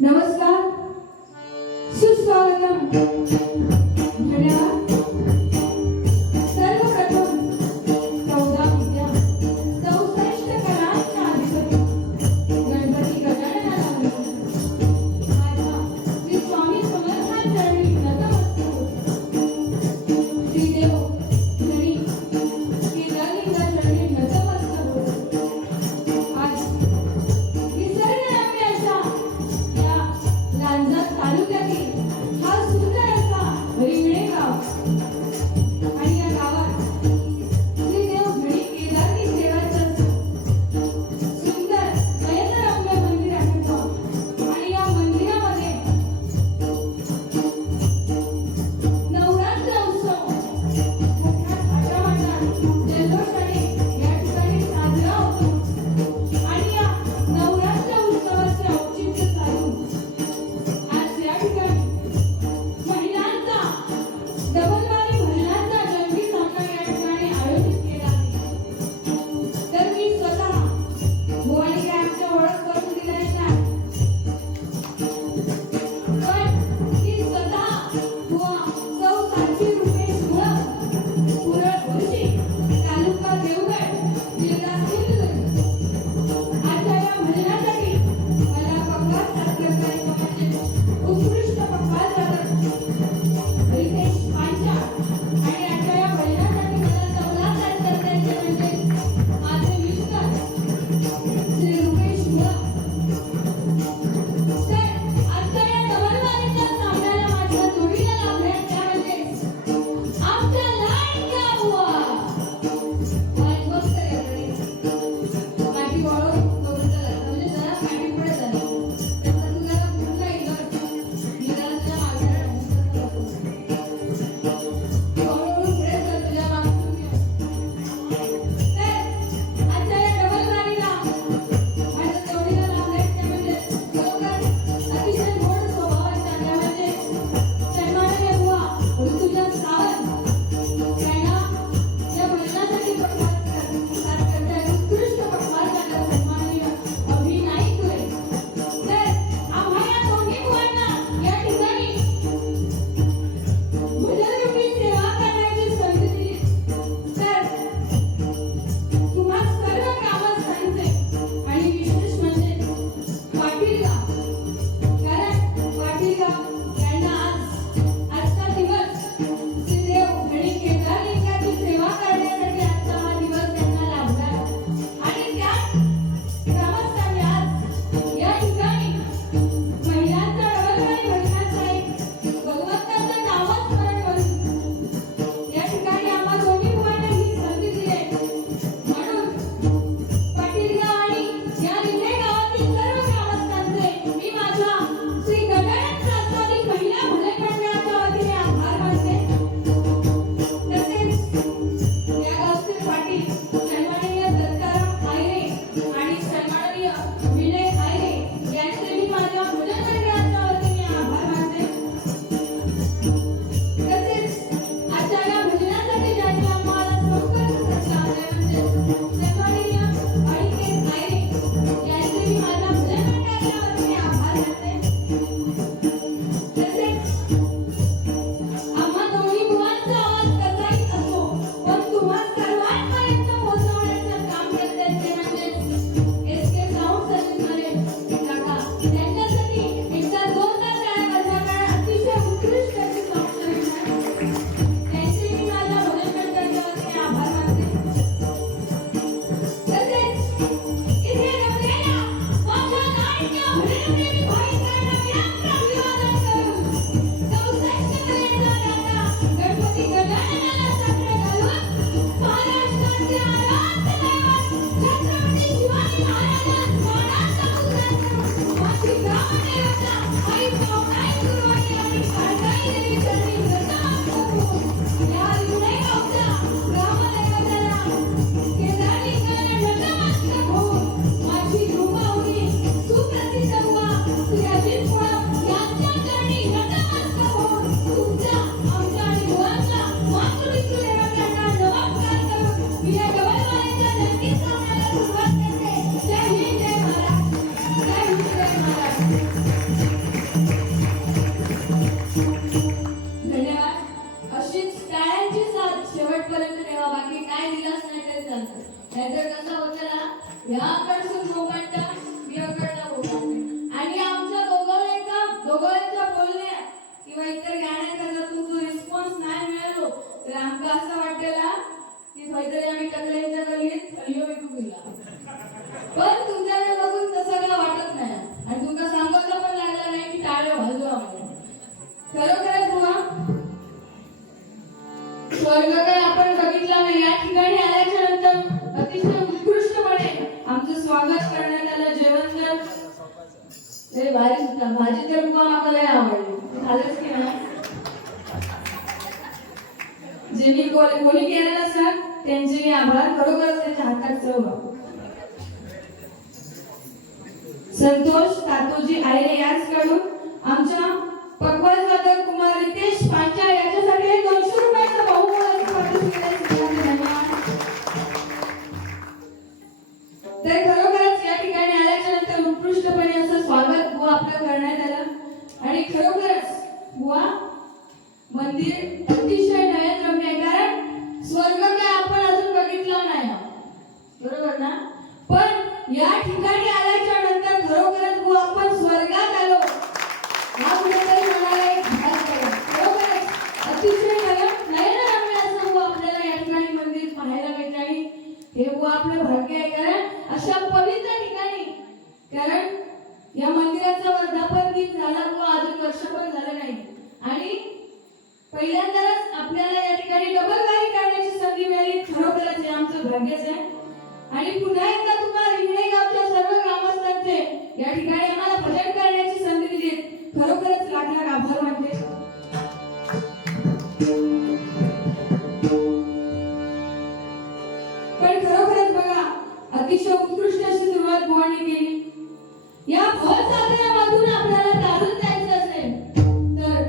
नमस्कार, सुस्वागतम. धन्यवाद. सर्वप्रथम 14 विद्या 64 कलांचा अधिपती गणपती गजाननाला माझ्या श्री स्वामी समर्थांचरणी नतमस्तक होतो. श्रीदेव धनी केदारलिंगाचरणी नतमस्तक होतो. आज विसर्ग याकडसून गोमांडा याकडला गोमांडा आणि आमच्या दोघांच्या बोलण्या किंवा इतर गाण्याकरता जो रिस्पॉन्स नाही मिळालो तर आमका असं वाटलेला की खैतरी आम्ही टकल्यांच्या गल्लीत हल्लो विकू गेला. पण तुमच्याकडे बघून तसं काय वाटत नाही आणि तुमका सांगायला पण लागला नाही की टाळ्या वाजवा म्हणून. खरोखरच बुवा स्वर्ग काय आपण बघितला नाही. या ठिकाणी आल्याच्या नंतर अतिशय उत्कृष्टपणे आमचं स्वागत करण्यात आलं. जेवण तर भारी सुद्धा भाजी तर बुवा मला लय आवडली. खाल्लंच की नाही ज्यांनी कोणी केलेलं असेल त्यांचे आभार. खरोखरच त्यांच्या हातात चव. संतोष तातोजी आयरे याचकडून आमच्या पकवाज वादक कुमार रितेश पांचा याच्यासाठी 200 रुपयाचा बहुमोलाचा पारितोषिक धन्यवाद. तर खरोखरच या ठिकाणी आल्याच्या नंतर उत्कृष्टपणे असं स्वागत बुवा आपलं करण्यात आलं आणि खरोखरच बुवा मंदिर अतिशय नयनरम्य आहे. कारण स्वर्ग काय आपण अजून बघितला नाही बरोबर ना. पण या ठिकाणी आल्याच्या नंतर खरोखरच बुवा आपण स्वर्गात आलो हा कुठेतरी म्हणाला एक भाग आहे. खरोखरच अतिशय नयनरम्य असं बुवा आपल्याला या ठिकाणी मंदिर पाहायला मिळते आणि हे बुवा आपलं भाग्य आहे. कारण अशा पवित्र ठिकाणी कारण या मंदिराचा वर्धापन दिन झाला बुवा अजून वर्ष पण झालं नाही आणि पहिल्यांदाच आपल्याला या ठिकाणी डबल वारी करण्याची संधी मिळाली. खरोखरच हे आमचं भाग्यच आहे आणि पुन्हा एकदा तुम्हाला रिंगणे गावच्या सर्व ग्रामस्थांचे या ठिकाणी आम्हाला भजन करण्याची संधी दिली. खरोखरच लाख लाख आभार मानते. पण खरोखरच बघा अतिशय उत्कृष्ट अशी सुरुवात बुवांनी केली. या भव सागरामधून आपल्याला तारून जायचं असेल तर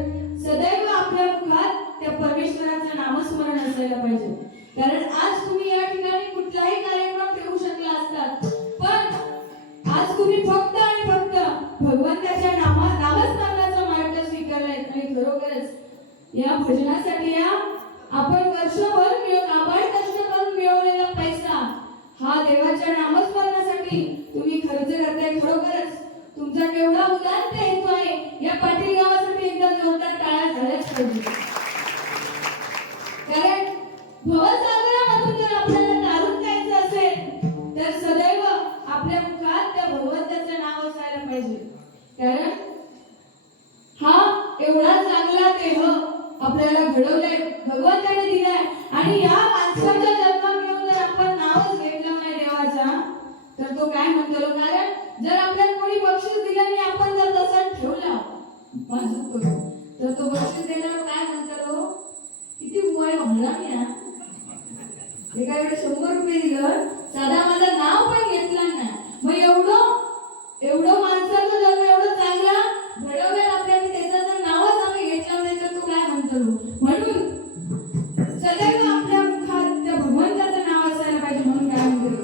सदैव आपल्या मुखात त्या परमेश्वराचं नामस्मरण असायला पाहिजे. कारण आज तुम्ही या ठिकाणी कुठलाही कार्यक्रम ठेवू शकला असतात पण आज तुम्ही फक्त आणि फक्त भगवंताच्या नामस्मरणाचा मार्ग स्वीकारलाय आणि खरोखरच या भजनासाठी आपण वर्षभर आपण कष्ट करून मिळवलेला पैसा हा देवाच्या नामस्मरणासाठी तुम्ही खर्च करताय. खरोखरच तुमचा केवढा उदात्त हेतू आहे. या पाटील गावासाठी एकदा जोरदार टाळ्या झाल्याच पाहिजे. कारण भवसागरामधून जर आपल्याला तारून जायचं असेल तर सदैव आपल्या मुखात त्या भगवंताचं नाव असायला पाहिजे. कारण हा एवढा चांगला देह आपल्याला घडवलाय भगवंताने दिलाय आणि या माणसाचा जन्म घेऊन जर आपण नावच घेतलं नाही देवाचा तर तो काय म्हणतो. कारण जर आपल्याला कोणी बक्षीस दिलं आणि आपण जर तसा ठेवला बाजू करून तर तो बक्षीस देणारा काय म्हणतो किती बुवाय म्हणला या एकाकडे 100 रुपये दिलं साधा माझं नाव पण घेतला नाही. मग एवढं माणसाचं जन्म एवढं चांगला घडवलं आपल्याला त्याचं जर नावच आम्ही घेतलं नाही तर तो काय म्हणतो. म्हणून सदैव आपल्या मुखात त्या भगवंताचं नाव असायला पाहिजे. म्हणून काय म्हणतो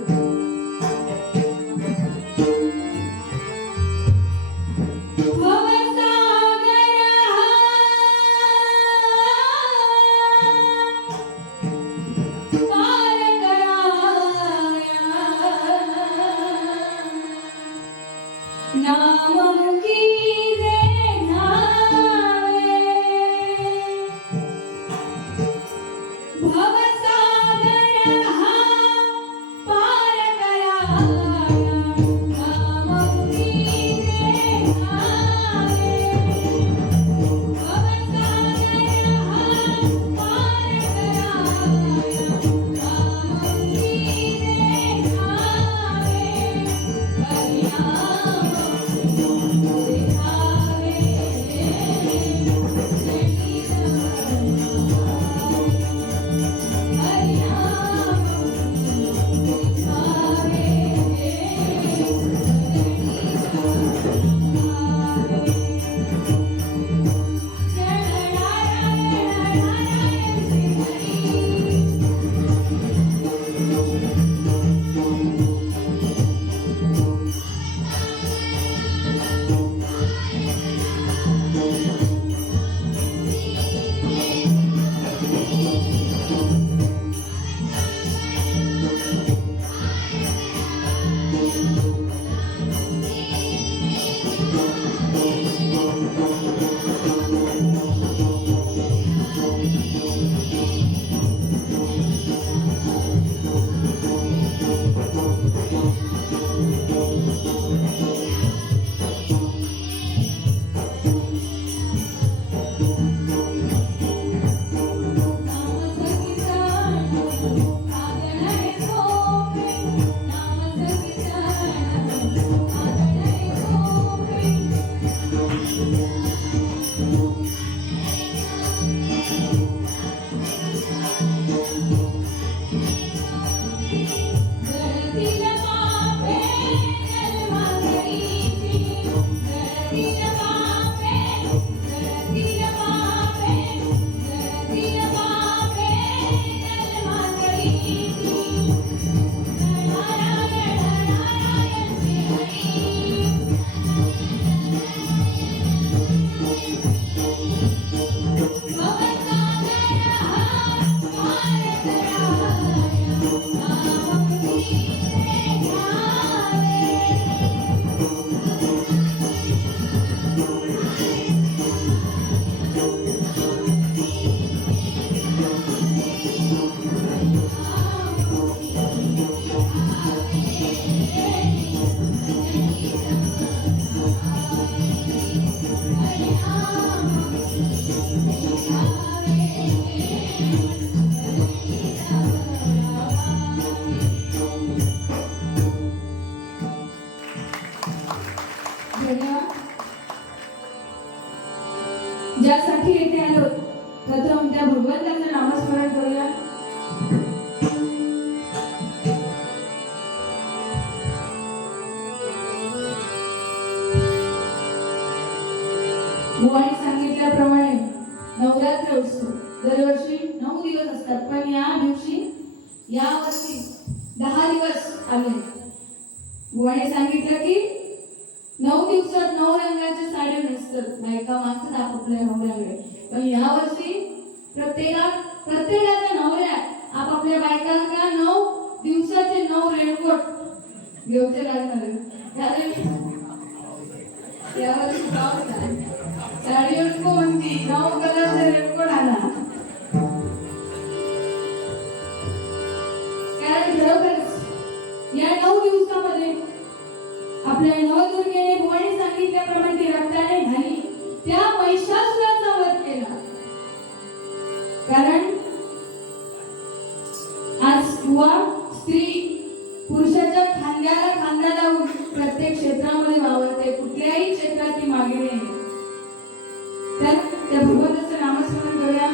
ज्यासाठी येथे आलो प्रथम त्या भगवंताचं नामस्मरण करूया. बुवाने सांगितल्याप्रमाणे नवरात्र उत्सव दरवर्षी 9 दिवस असतात, पण या वर्षी 10 दिवस आले. बुवाने सांगितलं की 9 दिवसात 9 रंगाच्या साड्या नेसतात, बायका मागतात आपापल्या नवऱ्याकडे. पण या वर्षी प्रत्येकाच्या नवऱ्या आपापल्या बायकांना 9 दिवसाचे 9 रेनकोट घेऊचे लागणार. यावर्षी साडी नको म्हणती, 9 कलरचे रेनकोट आणा. कारण खरोखरच या 9 दिवसामध्ये आपल्या नवदुर्गेने बुवाने सांगितल्याप्रमाणे ती रक्ताने घाली त्या महिषासुराचा वध केला. कारण आज बुवा स्त्री पुरुषाच्या खांद्याला खांदा लावून प्रत्येक क्षेत्रामध्ये वावरते, कुठल्याही क्षेत्रात ती मागे नाही. तर त्या भगवंताचं नामस्मरण करूया.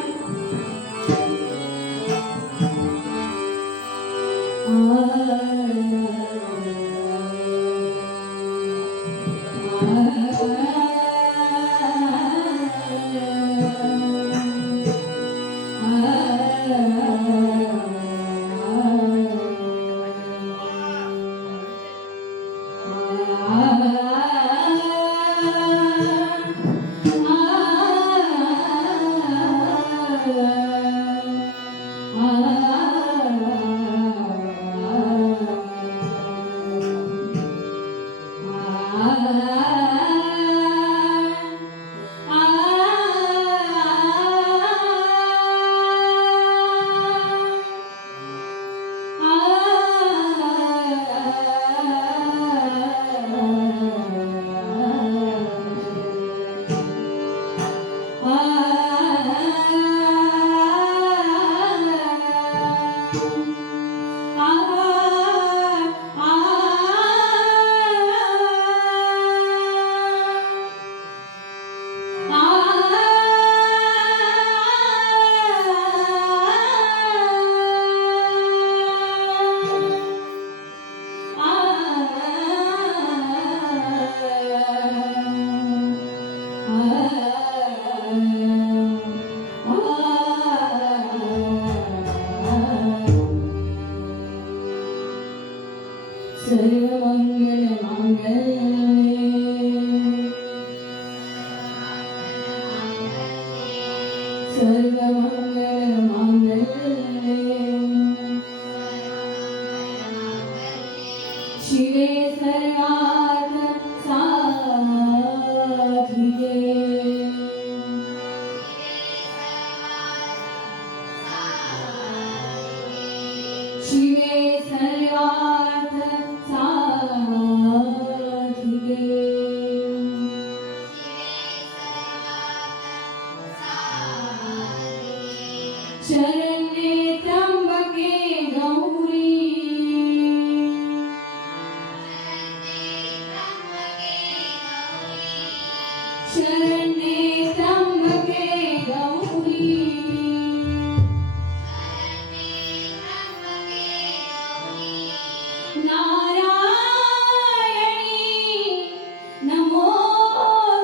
शिवे सर्वार्थ साधिके शिवे सर्वार्थ साधिके शरण्ये त्र्यंबके गौरी शरण्ये त्र्यंबके गौरी नारायणी नमोस्तुते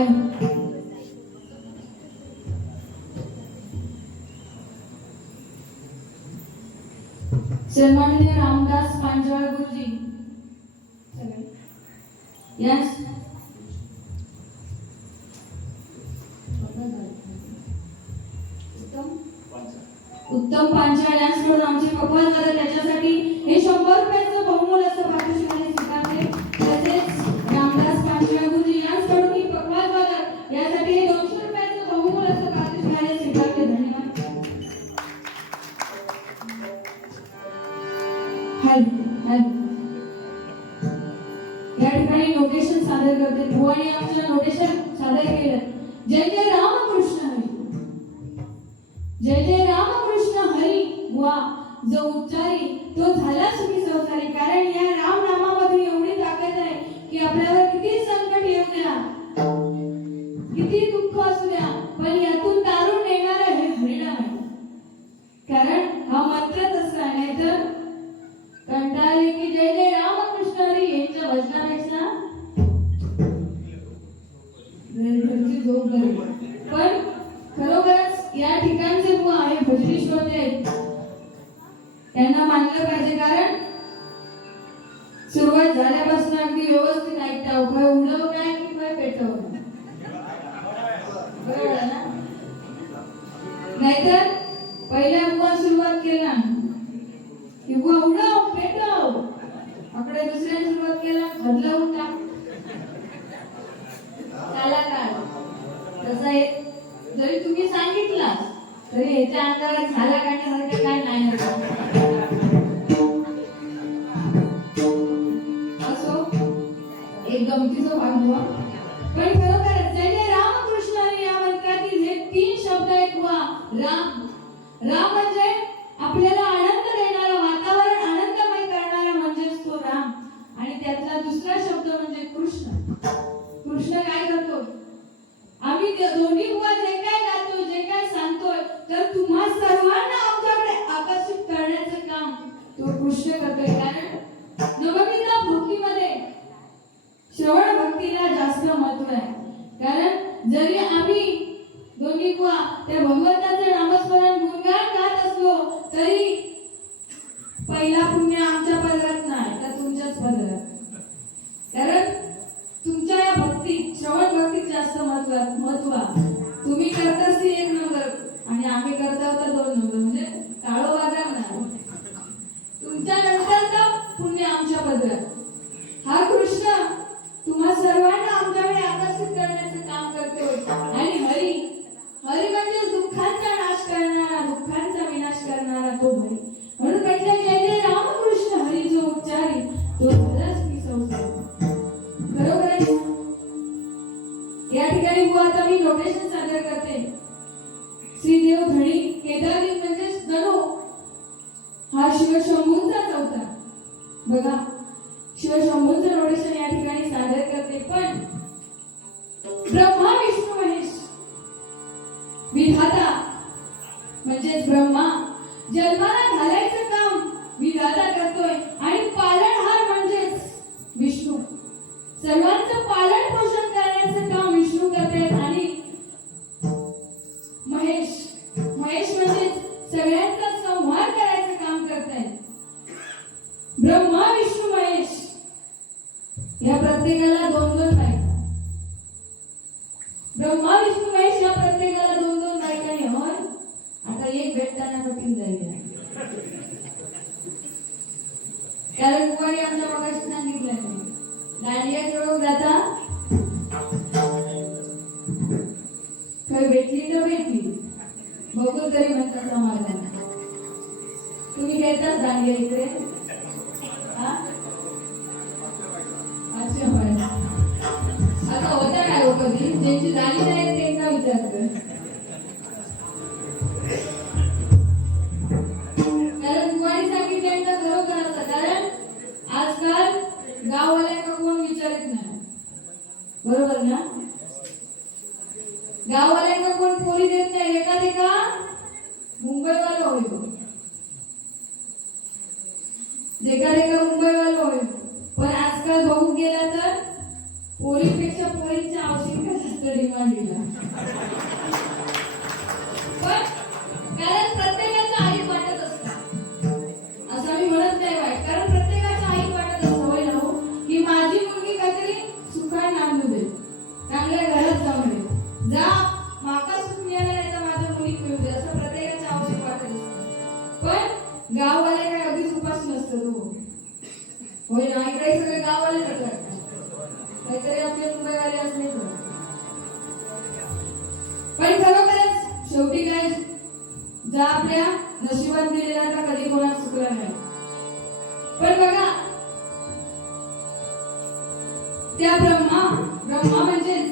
हाय सन्माननीय रामदास पांचाळ गुरुजी यस उत्तम पांचाळ यांच्याकडून आमचे पप्पा झाले त्याच्यासाठी हे 100 रुपयाचं बहुमूल्य असं पारितोषिक स्वीकारले. तसेच रामदास पांचाळ गुरुजी यांच्याकडून ही पप्पा झाले यासाठी हे 200 रुपयाचं बहुमूल्य असं पारितोषिक स्वीकारले. धन्यवाद. हाय या ठिकाणी नोटेशन सादर करते. भुवानी आमच्या नोटेशन सादर केलं. जय जय रामकृष्ण हरी, जय जय रामकृष्ण हरी. वा जो उच्चारी तो झाला सुखी संसारी. कारण या राम नामामध्ये एवढी ताकद आहे की आपल्यावर किती संकट येऊ द्या, किती दुःख असू द्या, पण यातून तारून येणारं हे हरिनाम आहे. कारण हा मंत्र तसा आहे. नाहीतर कंटाळले की जय जय रामकृष्ण हरी यांच्या भजनापेक्षा घरची झोप बरी. पण खरोखरच या ठिकाणचे बुवा हे भजनी श्रोते आहेत, त्यांना मानलं पाहिजे. कारण सुरुवात झाल्यापासून अगदी व्यवस्थित ऐकता. काय उडव काय की काय पेटव, बरोबर ना? नाहीतर पहिल्या बुवा सुरुवात केला की बुवा उडव पेटव, आकडे दुसऱ्या सुरुवात केला बदलवून टाक. त्याला काय तसं जरी तुम्ही सांगितलं तरी ह्याच्या अंगाला झाला काढण्यासारखं काय नाही. असो एक गमतीचा भाग हुआ. पण खरोखर जय जय रामकृष्ण हरी या मंत्रातील हे 3 शब्द आहेत. हुआ राम. राम म्हणजे आपल्याला आनंद देणारा, वातावरण आनंदमय करणारा म्हणजेच तो राम. आणि त्यातला दुसरा शब्द म्हणजे कृष्ण. कृष्ण काय करतो? आम्ही दोन्ही बुवा जे काय गातो, जे काय सांगतोय, तर तुम्हा सर्वांना आमच्याकडे आकर्षित करण्याचं काम तो कृष्ण करतोय. कारण नवविधा भक्तीमध्ये श्रवण भक्तीला जास्त महत्व आहे. कारण जरी आम्ही दोन्ही बुवा त्या भगवंताचं नामस्मरण गुणगान गात असलो तरी पहिला पुण्य आमच्या पदरात नाही तर तुमच्याच पदरात. कारण तुमच्या या भक्तीत, श्रवण भक्तीत जास्त महत्व. तुम्ही करताच ती 1 नंबर आणि आम्ही करता तर 2 नंबर, म्हणजे टाळो बाजार नाही. तुमच्या नंतरचा पुण्य आमच्या पदरात. हा कृष्ण तुम्हा सर्वांना आमच्याकडे आकर्षित करण्याचं काम करतो. आणि हरी, हरी म्हणजे दुःखांचा नाश करणारा, दुःखांचा विनाश करणारा तो हरी. म्हणून म्हटलं जय जय रामकृष्ण हरी जो उच्चारी तो झाला सुखी संसारी. बरोबर. या ठिकाणी बुवा आता मी नोटेशन सादर करते. श्रीदेव धणी केदारी म्हणजे धनु हा शिवशंभूंचाच अवतार. बघा शिवशंभूंचं नोटेशन या ठिकाणी सादर करते. पण ब्रह्मा विष्णू महेश विधाता म्हणजेच ब्रह्मा जन्माला घालायचं काम विधाता करतोय. आणि पालनहार म्हणजेच विष्णू. सर्वांचं पालन पोषण करण्याचं काम विष्णू करतात. आणि महेश, महेश म्हणजे सगळ्यांचा संहार करायचं काम करतायत. ब्रह्मा विष्णू महेश या प्रत्येकाला 2-2 बायका. ब्रह्मा विष्णू महेश या प्रत्येकाला 2-2 बायकांनी. होय आता एक भेटताना कठीण जाईल. कारण कुवारी आमच्या मगाशी सांगितलं दांडिया खेळून जाता काय भेटली तर भेटली, बघू तरी म्हणता समाधान. तुम्ही खेळताच दांडिया इकडे? आता होत्या काय हो कधी ज्यांची झाली नाही त्यांना विचारतं. कारण कुवारी सांगितलं खरोखर असं. कारण आजकाल गाववाल्यांना कोण विचारत नाही, बरोबर ना? गाववाल्यांना कोण पोरी देत नाही. एका मुंबईवाला होईल, एका मुंबईवाला होईल. पण आजकाल बघू गेला तर पोरीपेक्षा पोरींच्या आवश्यकता नुसतं डिमांड दिला. पण कारण प्रत्येकाचं आई वाटत असतं, असं मी म्हणत नाही वाईट, कारण प्रत्येकाचं आई वाटत असतं होय ना हो, की माझी मुलगी काहीतरी सुखात नांदू दे, चांगल्या घरात जाऊन दे, जा माका सुख मिळालं नाही तर माझ्या मुली मिळू दे, असं प्रत्येकाचं आवश्यक वाटत असतं. पण गाववाले काय अगदीच उपास नसतं हो होय ना, इकडे सगळे गाववाले करतात, काहीतरी आपले मुंबईवाले असले तर. पण खरोखरच शेवटी काय, जा आपल्या नशिबात दिलेला तर कधी कोणाला चुकला नाही. पण बघा त्या ब्रह्मा म्हणजेच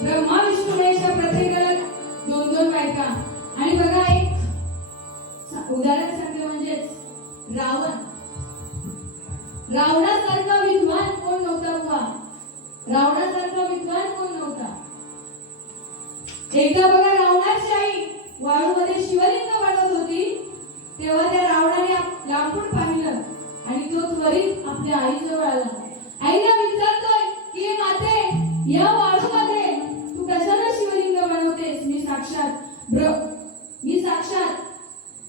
ब्रह्मा विष्णू महेश या प्रत्येकाला 2-2 बायका. आणि बघा एक उदाहरण सांगते, म्हणजेच रावणासारखा विद्वान कोण नव्हता बुवा, रावणासारखा विद्वान कोण नव्हता. एकदा बघा रावणाची आई वाळूमध्ये शिवलिंग बनवत होती, तेव्हा त्या रावणाने लांबून पाहिलं आणि तो त्वरित आपल्या आईजवळ आला. आईला विचारतोय की माते, या वाळूमध्ये तू कशाला शिवलिंग बनवतेस? मी साक्षात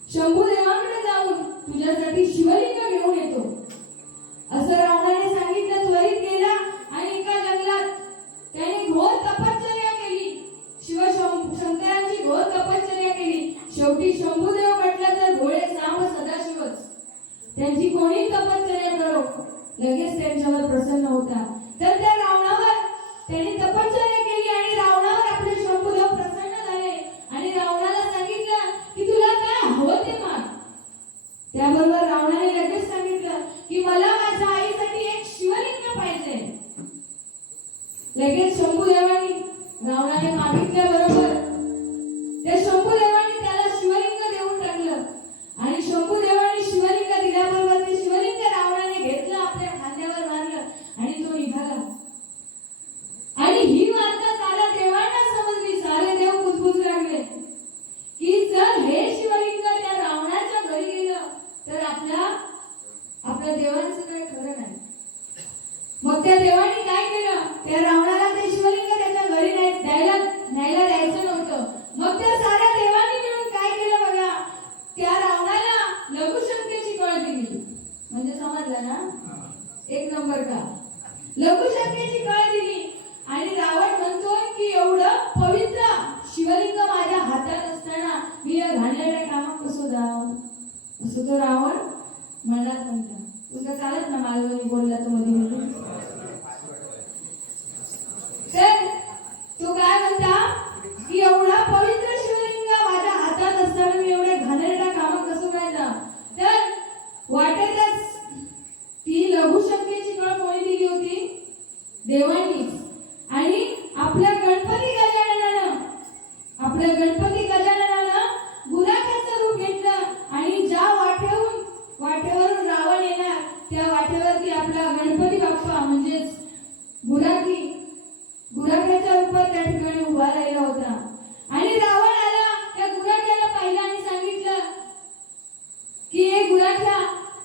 शंभू देवाकडे जाऊन तुझ्यासाठी शिवलिंग घेऊन येतो, असं रावणाने सांगितलं. त्वरित गेला आणि एका जंगलात त्याने घोर तपश्चर्या केली, शंकरांची घोर तपश्चर्या केली. शेवटी शंभूदेव म्हटलं तर भोळे सांब सदाशिवच, त्यांची कोणी तपश्चर्या करो लगेच त्यांच्यावर प्रसन्न होता. तर त्या रावणावर त्यांनी तपश्चर्या केली आणि रावणावर आपले शंभूदेव प्रसन्न झाले आणि रावणाला सांगितलं की तुला काय हवं ते माग. त्याबरोबर रावणाने लगेच सांगितलं की मला माझ्या आईसाठी एक शिवलिंग पाहिजे. लगेच शंभूदेवांनी रावणाने मागितल्याबरोबर त्या शंभूदेवांनी त्याला शिवलिंग देऊन टाकलं आणि शंभूदेवांनी शिवलिंग दिल्याबरोबर ते शिवलिंग रावणाने घेतलं, आपल्या खांद्यावर मारलं आणि तो निघाला. आणि ही वार्ता साऱ्या देवांना समजली. सारे देव कुजबुजू लागले की जर हे शिवलिंग त्या रावणाच्या घरी गेलं तर आपल्या देवांचं काही खरं नाही. मग त्या देवांनी काय केलं, त्या रावणाला ते शिवलिंग त्याच्या घरी न्यायला द्यायचं नव्हतं. मग त्या साऱ्या देवांनी मिळून काय केलं बघा, त्या रावणाला लघुशंकेची कळ दिली. म्हणजे समजलं ना, 1 नंबर का, लघुशंकेची कळ दिली. आणि रावण म्हणतोय की एवढं पवित्र शिवलिंग माझ्या हातात असताना मी या घाणेरड्या कामात कसं जाऊ, असं तो रावण मनात म्हणतो. तुला चालत ना मालवणी बोलला तो मध्ये तर तो काय म्हणता की एवढा पवित्र शिवलिंग माझ्या हातात असताना मी एवढ्या घाणेरड्या कामात कसं काय जाऊ. तर वाटेतच ती लघुशंकेची कळ कोणी दिली होती, देवांनीच. आणि आपल्या गणपती गजाननानं गुराख्याचं रूप घेतलं आणि ज्या वाटेवरून रावण येणार त्या वाटेवरती आपला गणपती बाप्पा म्हणजेच गुराख्याच्या रूपात त्या ठिकाणी उभा राहिला होता. आणि रावण आला, त्या गुराख्याला पाहिलं आणि सांगितलं की हे गुराख्या,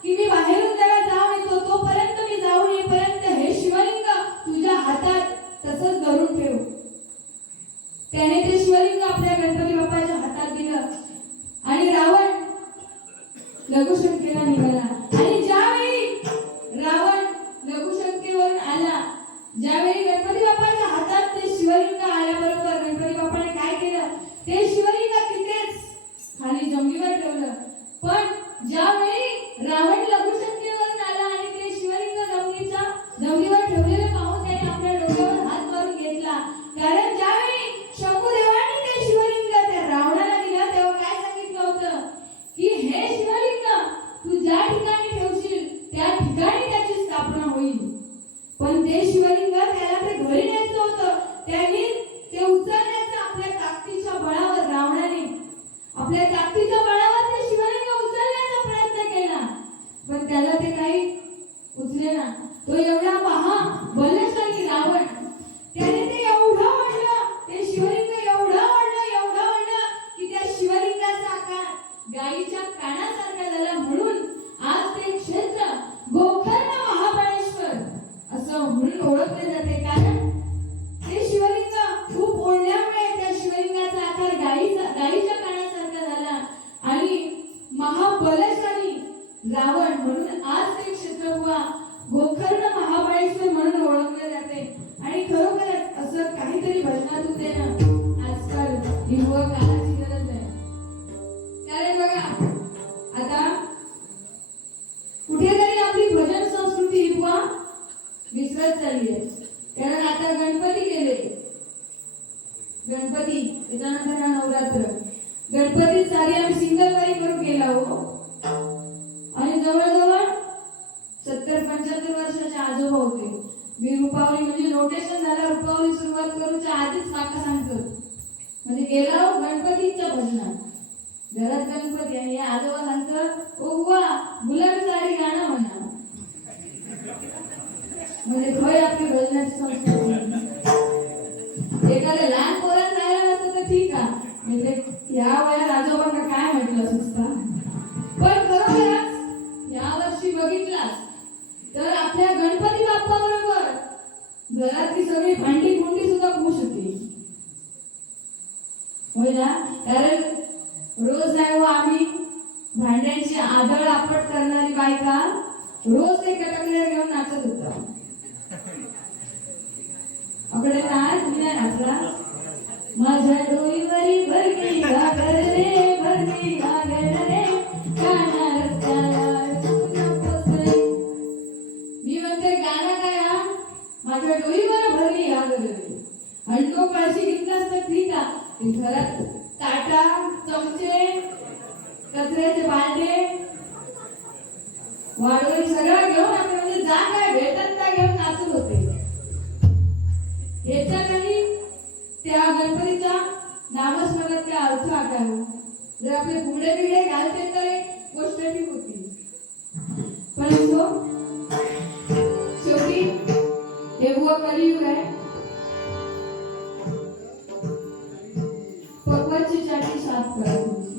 की मी बाहेरून जरा जाऊन येतो, तोपर्यंत मी जाऊन येईपर्यंत हे शिवलिंग तुझ्या हातात तसंच धरून ठेव. त्याने ते शिवलिंग आपल्या गणपती बाप्पाच्या हातात दिलं आणि रावण लघुशंकेला निघाला. आणि ज्यावेळी रावण लघुशंकेवरून आला, ज्यावेळी गणपती बाप्पाच्या हातात ते शिवलिंग आल्याबरोबर गणपती बाप्पाने काय केलं, ते शिवलिंग तिथेच खाली जमिनीवर ठेवलं. पण ज्यावेळी रावण लघुशंकेवरून आला आणि ते शिवलिंग जमिनीवर ठेवलेलं पाहून त्याने आपल्या डोक्यावर हात मारून घेतला. कारण ज्यावेळी शंभूदेवांनी ते शिवलिंग त्या रावणाला दिलं तेव्हा काय सांगितलं होतं की हे शिवलिंग तू ज्या ठिकाणी ठेवशील त्या ठिकाणी त्याची स्थापना होईल. पण ते शिवलिंग त्याला ते घरी न्यायचं होतं, त्यांनी ते उचलण्याचं आपल्या ताकदीच्या बळावर रावणाने आपल्या ताकदीच्या बळावर ते शिवलिंग उचलण्याचा प्रयत्न केला. पण त्याला ते काही उचले ना. तो एवढा बलशाली रावण, त्याने ते एवढं ओढलं, ते शिवलिंग एवढं ओढलं की त्या शिवलिंगाचा आकार गायीच्या कानासारखा झाला. म्हणून आज ते क्षेत्र गोकर्ण महाबळेश्वर असं म्हणून ओळखले जाते. कारण ते शिव ही बुवा कानाची गरज आहे. कारण बघा आता कुठेतरी आपली भजन संस्कृती ही बुवा विसरत चालली आहे. कारण आता गणपती गेले, गणपती त्याच्यानंतर हा नवरात्र. गणपती सारी आम्ही सिंगल वारी करून गेला हो, आणि जवळजवळ 70-75 वर्षाचे आजोबा होते. मी रुपावली म्हणजे नोटेशन झालं, रुपावली सुरुवात करूच्या आधीच काका सांगतो म्हणजे गेला हो गणपतीच्या भजनात, घरात गणपती आणि या आजोबा सांगतात ओ बुवा गुलाबी साडी गाणं म्हणा. म्हणजे खय आपली भजनाची संस्कृती. एखाद्या लहान पोरात जायला नसतं तर ठीक आहे, म्हणजे या वयात आजोबांना काय म्हटलं सुचता. पण खरोखरच या वर्षी बघितलास तर आपल्या गणपती बाप्पा बरोबर घरातली सगळी भांडी कुंडी सुद्धा खुश होती, होय ना. कारण रोज नाही हो आम्ही भांड्यांची आदळ आपट करणारी बायका रोज ते कटकलेर घेऊन नाचत होता. आपले काय तुम्ही नाही नाचला. माझ्या डोईवरी भरली घागर रे, भरली घागर रे, गाणं रस्त्याला नकोस रे. मी म्हणते गाणं काय हा, माझ्या डोईवर भरली घागर रे. आणि तो कळशी घेतलास तर ठीक आहे, घरात ताटा चमचे कचऱ्याचे भांडे वाढवणी सगळं घेऊन आपण म्हणजे जा काय भेटत त्या घेऊन नाचत होते. याच्याखाली त्या गणपतीच्या नामस्मरणातला अर्थ काय, जर आपले फुगडे बिगडे घालते तर एक गोष्ट ठीक होती. पण शेवटी हे बुवा कलियुग आहे. पक्वाची चाटी साफ करा तुमची.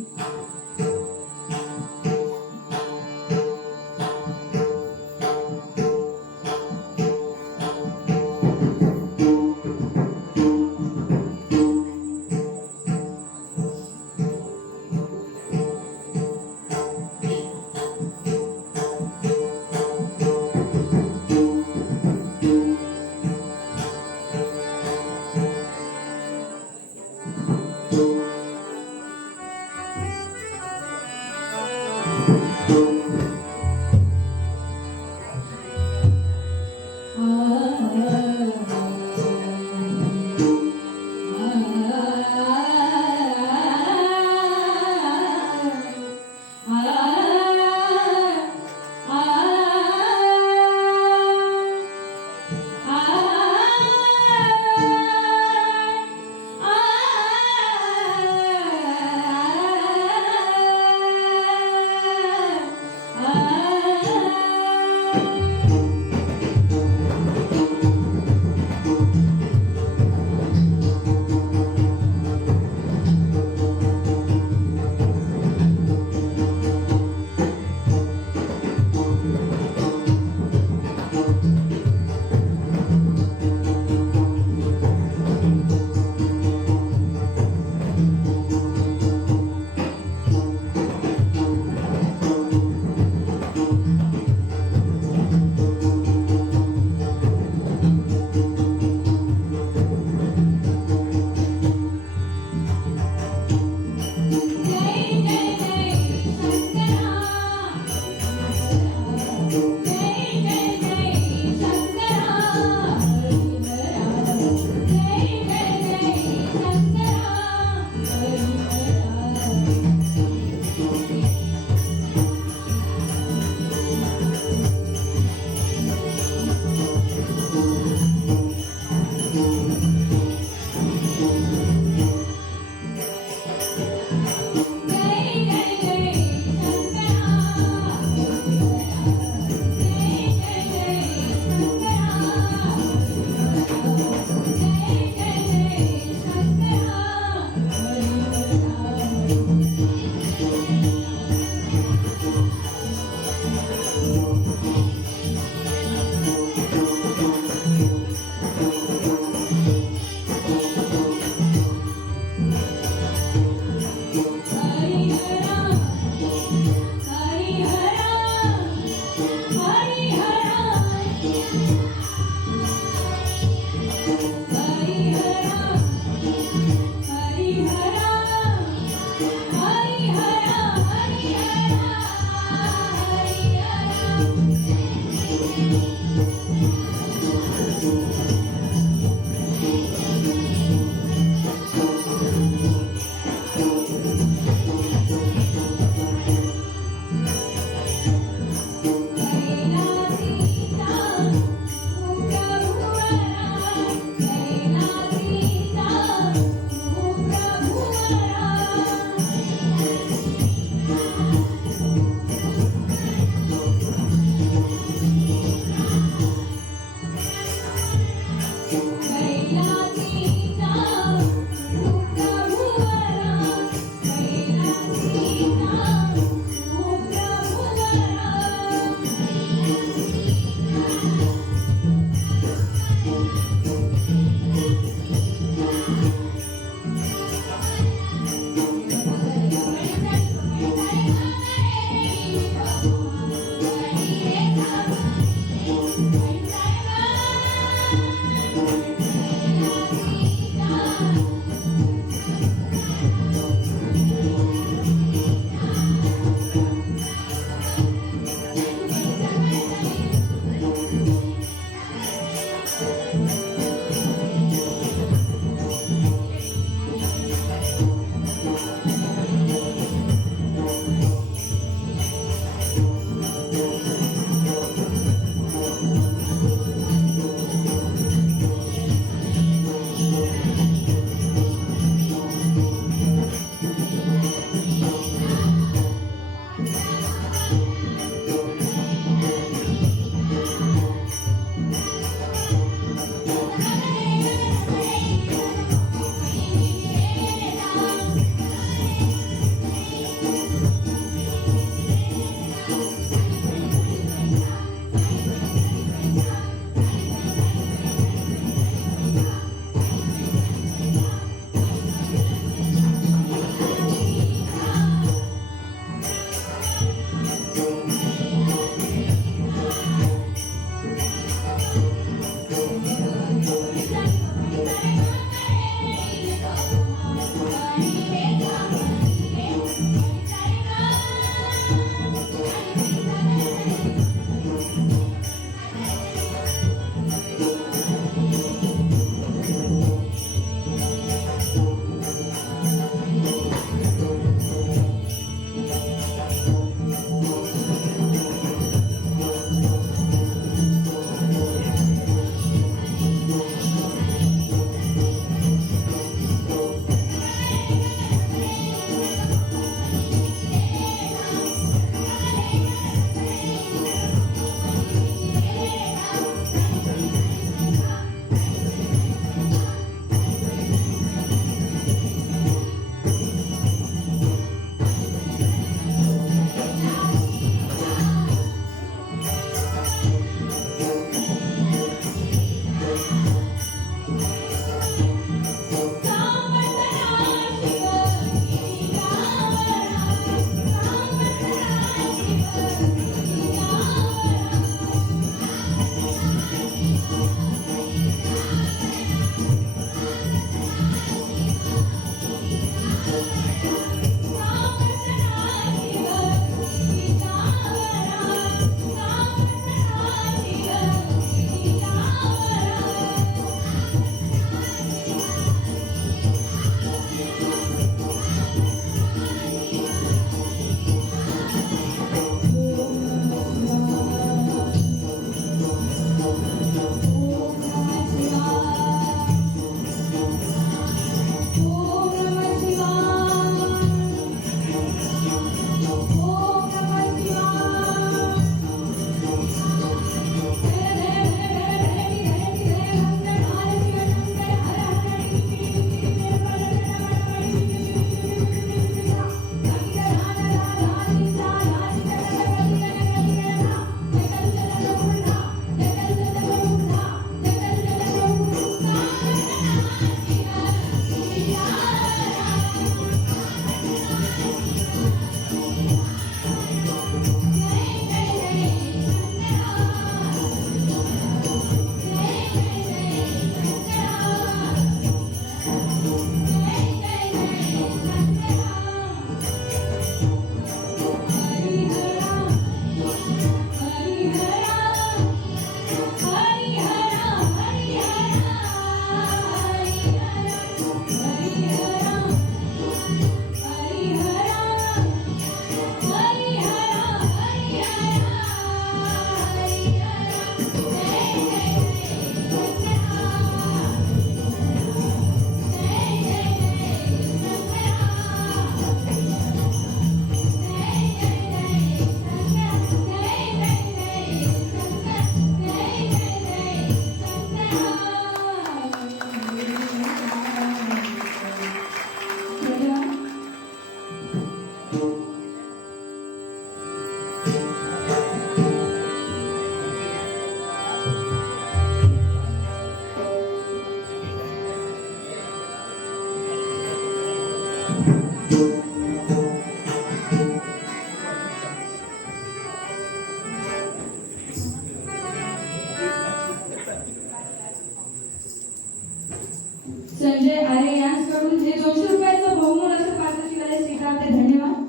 संजय आरे यांच्याकडून हे 200 रुपयाचं बहुमान असं पारितोषिकाला स्वीकारते. धन्यवाद.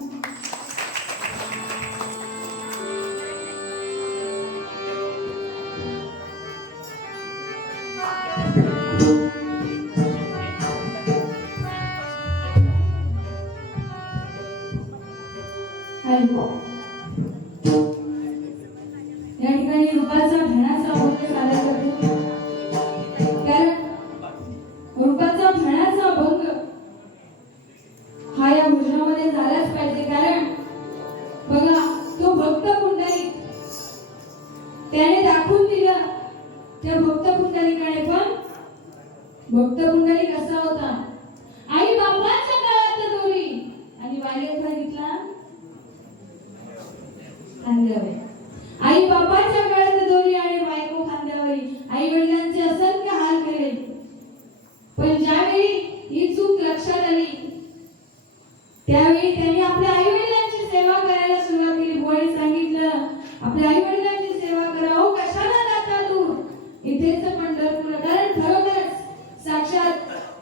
या ठिकाणी रूपाचा धनाचा अभंग सादर करते. कारण रूपाचा धनाचा अभंग हा या भजनामध्ये झालाच पाहिजे. कारण बघा, तो भक्त पुंडलिक त्याने दाखवून दिलं. त्या भक्त पुंडलिकाने पण भक्त पुंडलिक असा होता, आई बापाच्या काळात दोरी आणि वायलेचा घेतला खांद्यावर. आई बापाच्या काळात दोरी आणि बायको खांद्यावरी. आई वडिलांचे असंख्य हाल केले, पण ज्यावेळी ही चूक लक्षात आली त्यावेळी त्यांनी आपल्या आई वडिलांची सेवा करायला सुरुवात केली. बुवाने सांगितलं, आपल्या आई वडिलांची सेवा करा. हो, कशाला जाता दूर, इथेच पंढरपूर. कारण खरोखरच साक्षात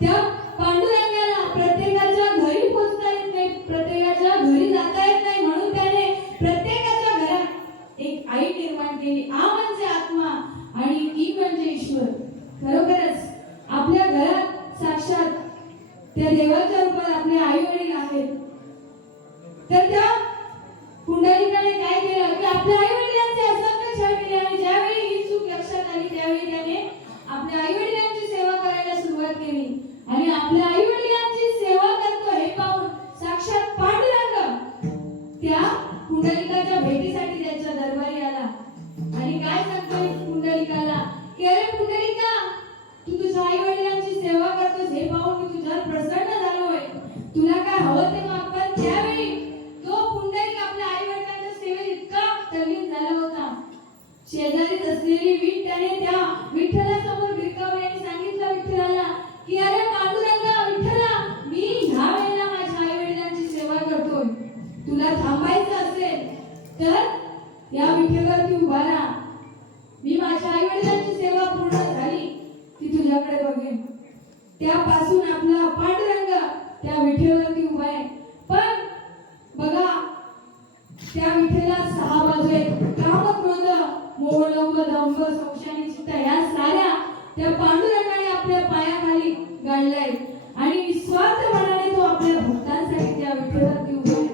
त्या पांडुरंगाला प्रत्येकाच्या घरी पोहोचता येत नाही, प्रत्येकाच्या घरी जाता येत नाही. म्हणून त्याने प्रत्येकाच्या घरात एक आई निर्माण केली. आ म्हणजे आत्मा आणि ई म्हणजे ईश्वर. खरोखरच आपल्या घरात साक्षात त्या देवाच्या रूपात आपले आई वडील आहेत. तर त्या पुंडलिकाने काय केलं की आपल्या आई वडिलांचे असंख्य छळ केले. आणि ज्यावेळी ही चूक लक्षात आली त्यावेळी त्याने आपल्या आई वडिलांची सेवा करायला सुरुवात केली. आणि आपल्या आई वडिलांची सेवा करतो हे पाहून साक्षात पांडुरंग त्या पुंडलिकाच्या भेटीसाठी त्याच्या दरबारी आला. आणि काय सांगतोय पुंडलिकाला की अरे पुंडलिका, तू तुझ्या आई वडिलांची सेवा करतोस हे पाहून मी तुझ्यावर प्रसन्न झालोय. तुला काय हवं ते माग. पण त्यावेळी तो पुंडलिक आपल्या आई वडिलांच्या सेवेत इतका तल्लीन झाला होता. शेजारीच असलेली वीट त्याने त्या विठ्ठलासमोर भिरकावली आणि सांगितलं विठ्ठलाला की अरे पांडुरंगा, विठ्ठला, मी ह्या वेळेला माझ्या आई वडिलांची सेवा करतोय. तुला थांबायचं असेल तर या विठेवरती उभा राहा. मी माझ्या आई वडिलांची सेवा पूर्ण झाली की तुझ्याकडे बघेन. त्यापासून आपला पांडुरंग त्या विठेवरती उभा आहे. पण बघा, त्या विठेला 6 बाजू आहेत. काम, क्रोध, मोह, लोभ, दंभ, संशय आणि चित्त या साऱ्या त्या पांडुरंगाने आपल्या पायाखाली गाडलाय. आणि निस्वार्थ मनाने तो आपल्या भक्तांसाठी त्या विठेवरती उभा आहे.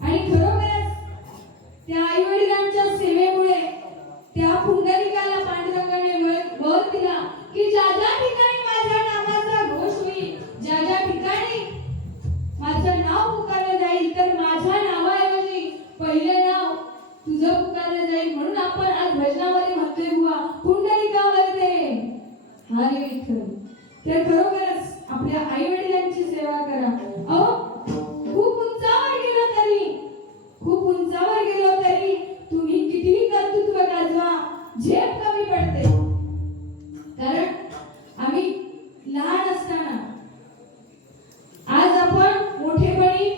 आणि खरोखरच त्या आई वडिलांच्या सेवेमुळे त्या पुंडलिकाला पांडुरंगाने वर दिला की ज्या ज्या ठिकाणी माझ्या नामाचा घोष होईल, ज्या ज्या ठिकाणी माझं नाव पुकारलं जाईल, तर माझ्या नावाऐवजी पहिले नाव तुझं पुकारलं जाईल. म्हणून आपण आज भजनामध्ये म्हणतोय बुवा, पुंडलिकावर दे हरे विठ्ठल. तर खरोखरच आपल्या आई वडिलांची सेवा करा. खूप उंचावर गेलो तरी, खूप उंचावर गेलो तरी तुम्ही कितीही कर्तृत्व गाजवा, झेप कमी पडते. कारण आम्ही लहान असताना आज आपण मोठेपणी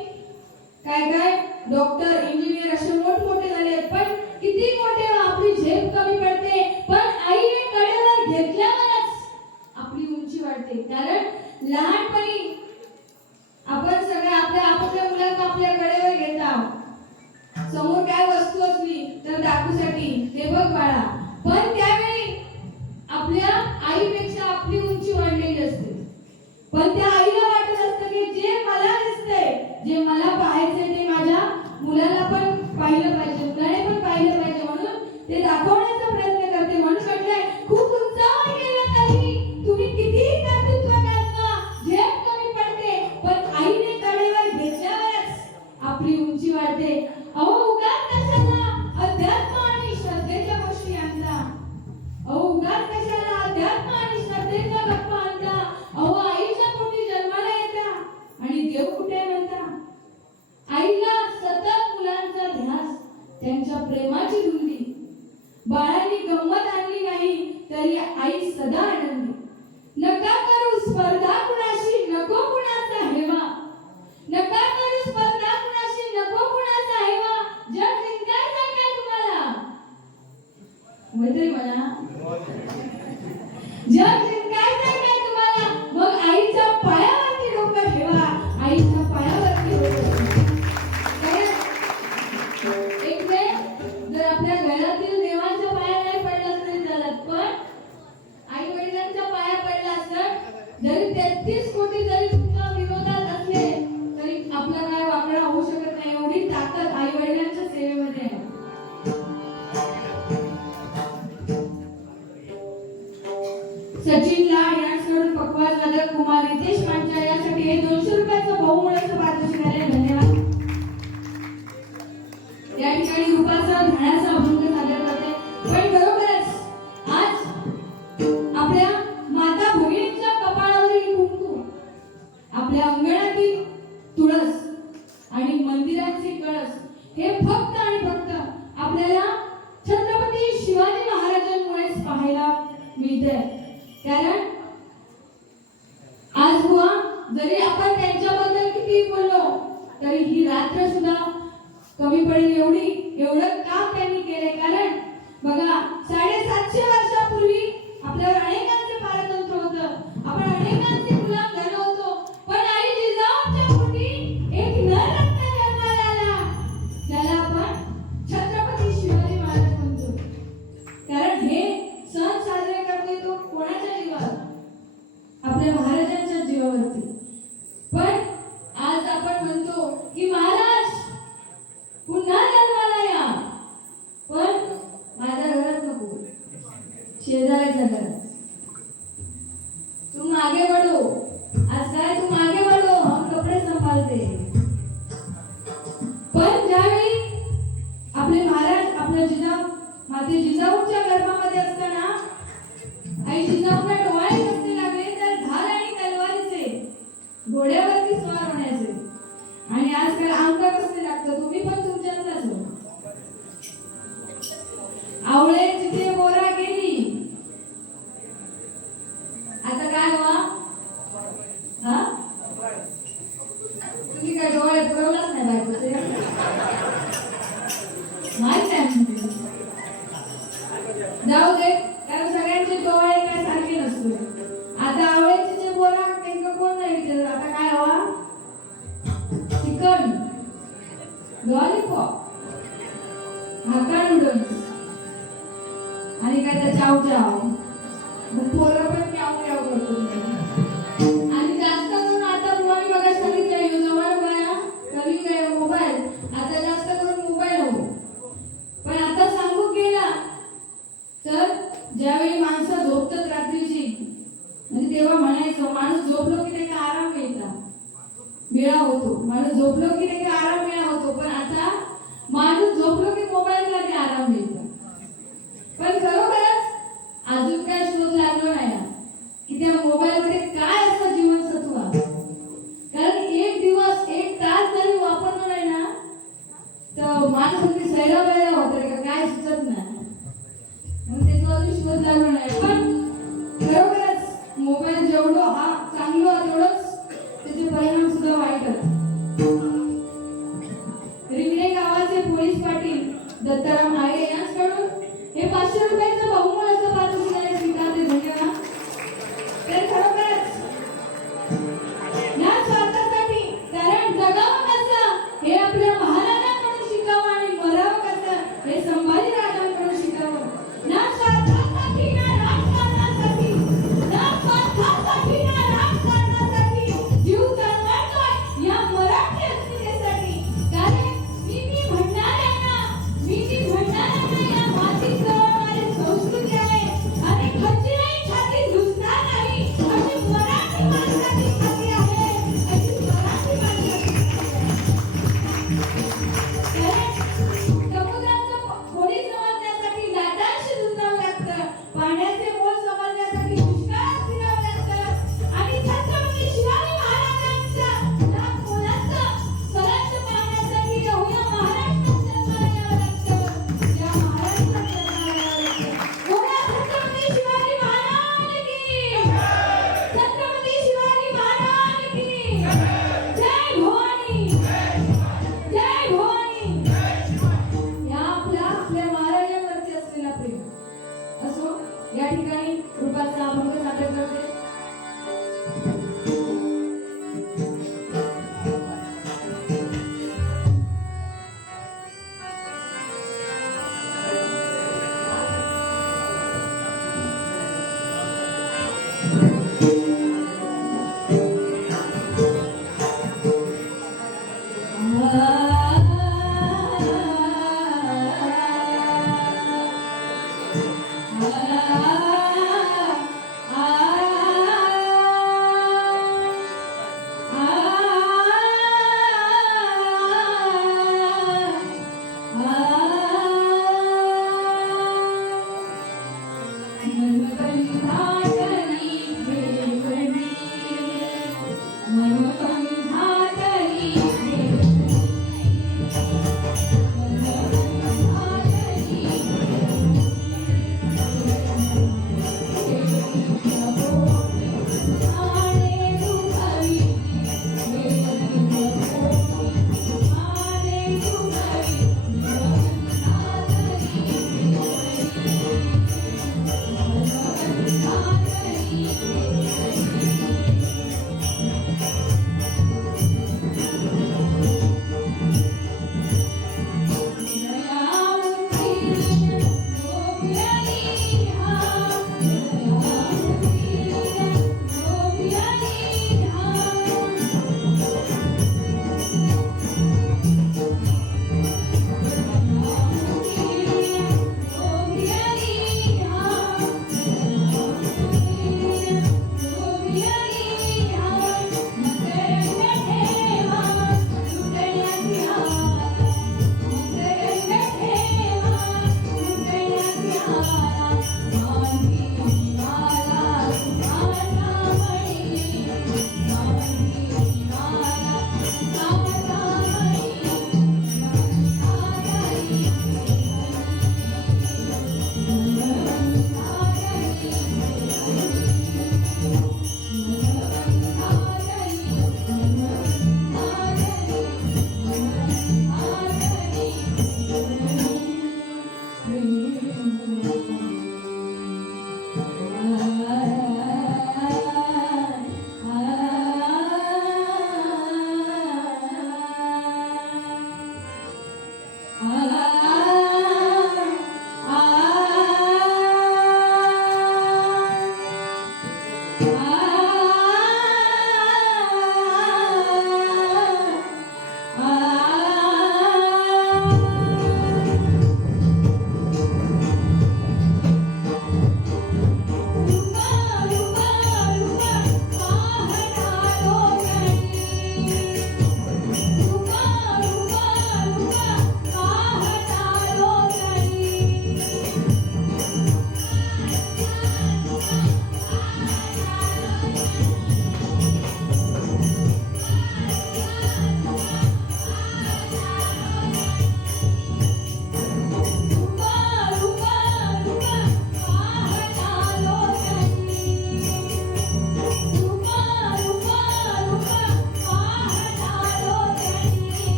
काय काय डॉक्टर, इंजिनियर असे मोठमोठे झाले. पण किती मोठे आपली झेप कमी पडते. पण आईने कडेवर घेतल्यावरच आपली उंची वाढते. कारण लहानपणी आपण सगळे आपल्या मुलांना आपल्या कडेवर घेत आहोत. समोर काय वस्तू असली तर दाखवूसाठी ते बघ बाळा. पण त्यावेळी आपल्या आईपेक्षा आपली उंची वाढलेली असते. पण त्या जे मला पाहायचे ते माझ्या मुलाला पण पाहिलं पाहिजे, मुलाने पण पाहिलं पाहिजे, म्हणून ते दाखवण्याचा प्रयत्न करते. म्हणून म्हटलंय खूप उत्साह केला तरी तुम्ही किती कर्तृत्व दाखवा, झेप कमी पडते, पण आईने कडेवर घेतल्यावरच आपली उंची वाढते. अहो उगाच कशाला अध्यात्म आणि श्रद्धेच्या गोष्टी आणता, अहो उगाच कशाला अध्यात्म आणि श्रद्धेच्या गप्पा आणता. अहो आईच्या पोटी जन्माला येता आणि देव कुठे म्हणता. आईला सतत मुलांचा ध्यास, त्यांच्या प्रेमाची धुंदी. बाळांनी गंमत आणली नाही तरी आई सदा आनंदी. नका करू स्पर्धा कुणाशी, नको कुणाचा हेवा. नका करू स्पर्धा कुणाशी, नको कुणाचा हेवा. जग जिंकायचं काय तुम्हाला, मैत्री म्हणा, जग जिंकायचं काय तुम्हाला. मग आईच्या पायावरती डोकं ठेवा, आईच्या पायावरती डोकं ठेवा. एक वेळ जर आपल्या घरातील देवांच्या पाया नाही पडला तरी चालत, पण आई वडिलांच्या पाया पडला असत, जरी 33 कोटी जरी तुमच्या विरोधात असले तरी आपला काय वाकडा होऊ शकत नाही. एवढी ताकद आई वडिलांच्या सेवेमध्ये आहे. सचिन लाड यांच्याकडून पकवाज वादक कुमार रितेश पांचाळ यासाठी हे 200 रुपयाचं बहुमूल्याचं पारितोषिक आहे. धन्यवाद. या ठिकाणी रूपाचा धण्याचा अभंग सादर करते. पण बरोबरच आज आपल्या माता भगिनींच्या कपाळावरील कुंकू, आपल्या अंगणातील तुळस आणि मंदिराचे कळस हे फक्त आणि फक्त आपल्याला छत्रपती शिवाजी महाराजांमुळेच पाहायला मिळते. कारण आज बुवा जरी आपण त्यांच्याबद्दल किती बोललो तरी ही रात्र सुद्धा कमी पडेल एवढं काम त्यांनी केले. कारण बघा 750 वर्षापूर्वी आपल्यावर अनेकांचे पारतंत्र होतं, आपण अनेकांचे गुलाम झालो होतो, पण आई जिजाऊच्या पोटी एक नररत्न जन्माला आला, त्याला आपण छत्रपती शिवाजी महाराज म्हणतो. कारण हे सण साजरे करतोय तो कोणाच्या जीवावर, आपल्या महाराजांच्या जीवावरती. पण आज आपण म्हणतो की महाराज पुन्हा जन्माला या, पण माझ्या घरात नको, शेजाऱ्याच्या घरात. तू मागे बढ़ो, आज काय तू मागे बढ़ो, हम कपडे संभालते. पण ज्यावेळी आपले महाराज आपल्या जिजाऊ माते जिजाऊच्या गर्भामध्ये असताना आई जिजाऊला डोळे कसले लागले तर ढाल आणि तलवारीचे, घोड्यावरती स्वार होण्याचे. आणि आजकाल अंक कसले लागतं, तुम्ही पण तुमच्यातलाच हो. आवळे तिथे बोरा गेली, आता काय व्हा, हा तुम्ही काय डोळे पुरवलाच नाही बायकोचे, माहित आहे जाऊ दे, कारण सगळ्यांचे डोळे काय सारखे नसतो. आता आवळ्याचे जे बोरा त्यांना कोण नाही विचारत, आता काय हवा, चिकन लॉलीपॉप, हाका नूडल्स आणि काय तर चाव चाव. मग पोरं पण चाव चाव करतो. आणि जास्त करून आता तुम्हाला बघा सांगितलं जवळ बघा कमी काय मोबाईल, आता जास्त करून मोबाईल हो. पण आता सांगू गेला तर ज्यावेळी माणसं झोपतात रात्रीची, म्हणजे तेव्हा म्हणायचं माणूस झोपलो की त्याला आराम मिळा होतो, माणूस झोपलो की त्याला आराम मिळा होतो. पण आता माणूस झोपलो की मोबाईलला ते आराम मिळतो. पण खरोखरच अजून काय शोध लागलो नाही की त्या मोबाईल मध्ये काय असतं जीवनसत्व. कारण एक दिवस 1 तास जरी वापरलो नाही ना तर माणूस अगदी सैरावैरा होतं का काय सुचत नाही. मग त्याचा अजून शोध लागलो नाही. पण खरोखरच मोबाईल जेवढं हा चांगलं तेवढंच त्याचे परिणाम सुद्धा वाईट आहेत.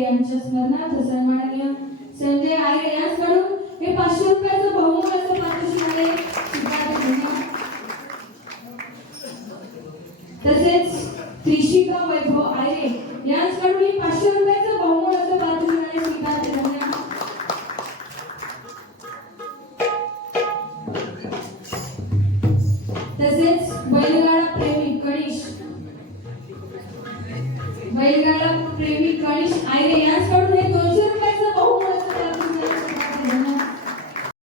आयरे यांच्या स्मरणार्थ सन्माननीय संजय आयरे यांच्याकडून हे 500 रुपयाचं बहुमूल्याचं पारितोषिक स्वीकारण्यात येणार. तसेच त्रिशिका वैभव आयरे यांच्याकडून हे 500 रुपयाचं बहुमूल्याचं पारितोषिक स्वीकारण्यात येणार. तसेच बैलगाडा प्रेमी कणिश आयरे